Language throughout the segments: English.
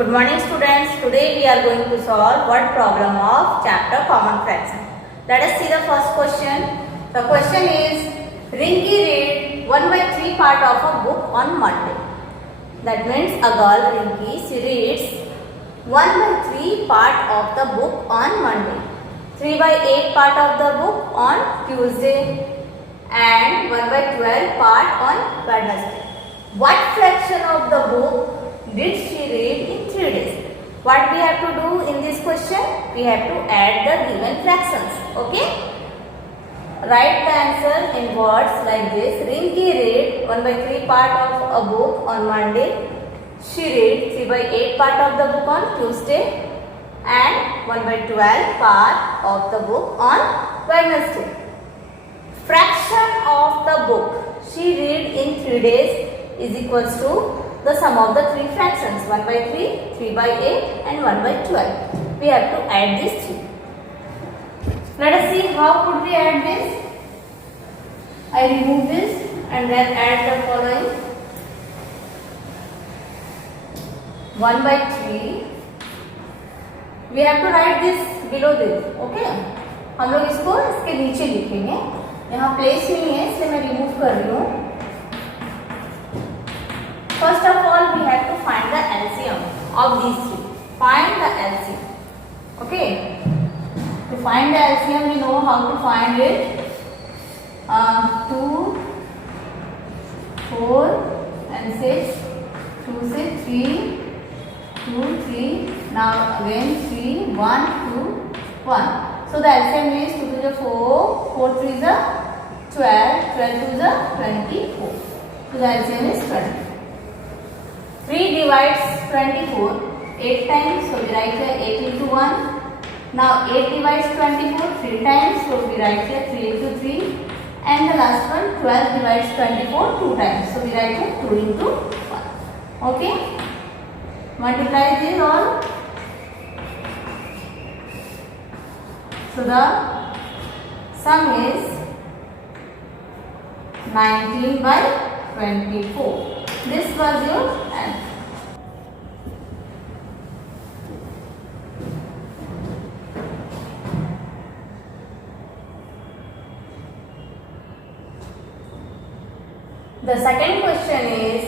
Good morning students. Today we are going to solve word problem of chapter common fraction. Let us see the first question. The question is Rinki read 1/3 part of a book on Monday. That means a girl Rinki, she reads 1/3 part of the book on Monday, 3/8 part of the book on Tuesday and 1/12 part on Wednesday. What fraction of the book did she read in 3 days? What we have to do in this question? We have to add the given fractions. Okay? Write the answer in words like this. Rinki read 1/3 part of a book on Monday. She read 3/8 part of the book on Tuesday and 1/12 part of the book on Wednesday. Fraction of the book she read in 3 days is equals to the sum of the three fractions 1/3, 3/8 and 1/12. We have to add these three. Let us see how could we add this. I remove this and then add the following. 1/3. We have to write this below this. Okay? हम लोग इसको इसके नीचे लिखेंगे. यहाँ place नहीं है इसलिए मैं रिमूव कर रही हूँ. First of all, we have to find the LCM of these three. Find the LCM. Okay. To find the LCM, we know how to find it. 2, 4, and 6. 2, 6, 3, 2, 3. Now again 3, 1, 2, 1. So the LCM is 2 to the 4, 4 3 is the 12, 12 to the 24. So the LCM is 20. 3 divides 24 8 times, so we write here 8 into 1. Now 8 divides 24 3 times, so we write here 3 into 3. And the last one 12 divides 24 2 times, so we write here 2 into 1. Okay? Multiply these all. So the sum is 19/24. This was your answer. The second question is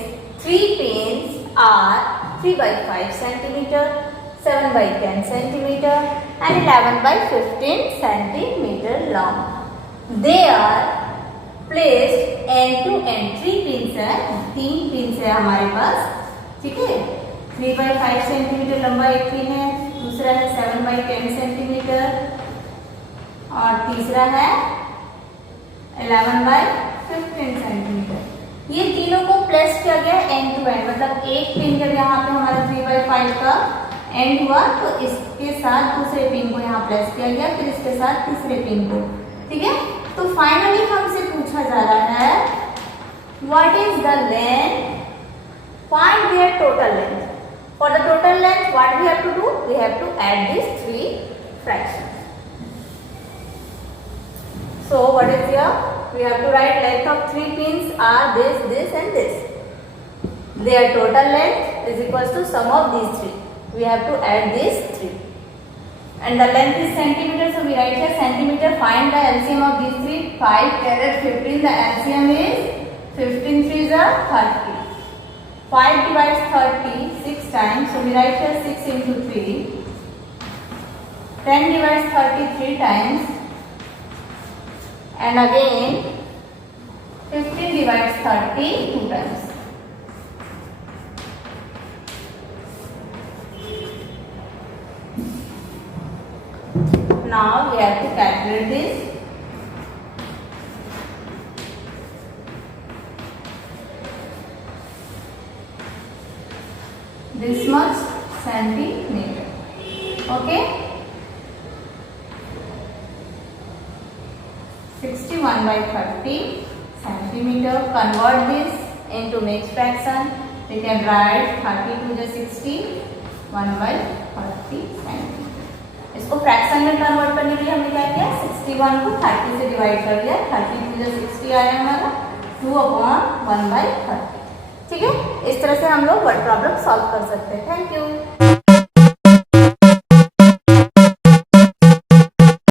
3 pins are 3/5 centimeter, 7/10 centimeter and 11/15 centimeter long. They are placed end to end. 3 pins है, 3 pins है हमारे पास. ठीक है? 3/5 centimetre लंबा एक pin है, दूसरा है 7/10 सेंटीमीटर और तीसरा है 11/15 सेंटीमीटर. ये तीनों को प्लेस किया गया एंड टू एंड, मतलब एक पिन जब यहाँ पे हमारा 3/5 का एंड हुआ तो इसके साथ दूसरे पिन को यहाँ प्लेस किया गया, फिर इसके साथ तीसरे पिन को. ठीक है? तो फाइनली हमसे पूछा जा रहा है what is the length, find their total length. For the total length what we have to do, we have to add this 3 fractions. So what is here? We have to write length of 3 pins are this, this and this. Their total length is equals to sum of these 3. We have to add these 3. And the length is centimeter, so we write here centimeter. Find the LCM of these 3. 5, 10, 15. The LCM is 15 3s are 30. 5 divides 30 6 times, so we write here 6 into 3. 10 divides 30 3 times. And again 15 divides 30 2 times. Now we have to calculate this. This much centimeter. Okay? 61/30 centimeter. Convert this into mixed fraction. We can write 30 to the 60, 1/30 centimeter. इसको fraction में convert करने के लिए हमने क्या किया, 61 को 30 से डिवाइड कर दिया. 30 to the 60 आया हमारा 2/1/30. ठीक है? इस तरह से हम लोग वर्ड प्रॉब्लम सॉल्व कर सकते हैं। Thank you.